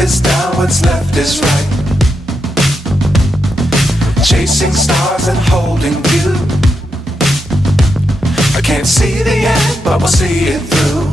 is down, what's left is right. Chasing stars and holding you. I can't see the end, but we'll see it through.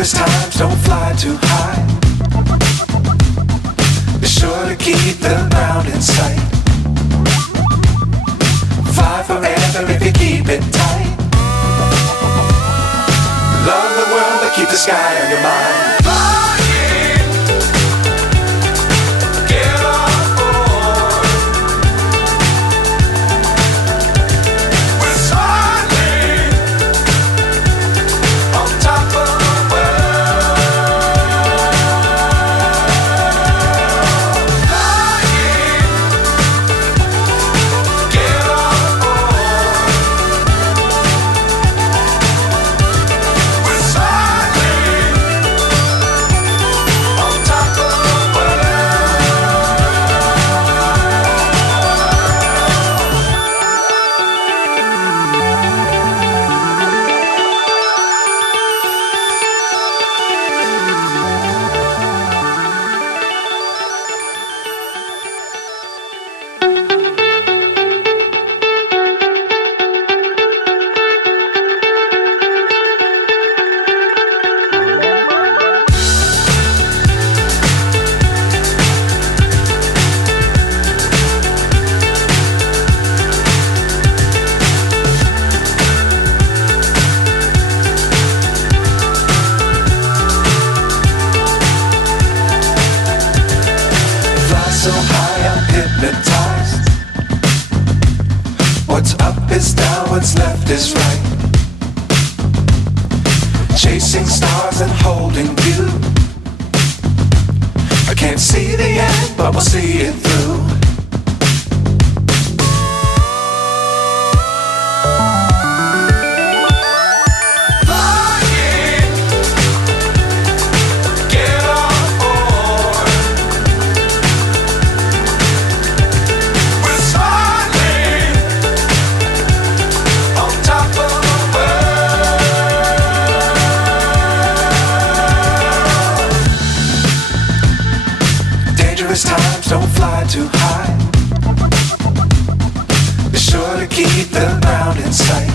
Times don't fly too high. Be sure to keep the ground in sight. Fly forever if you keep it tight. Love the world but keep the sky on your mind. So high I'm hypnotized. What's up is down, what's left is right. Chasing stars and holding you. I can't see the end, but we'll see it through. Times don't fly too high. Be sure to keep the ground in sight.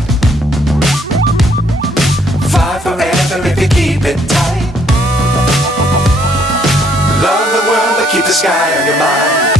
Fly forever if you keep it tight. Love the world but keep the sky on your mind.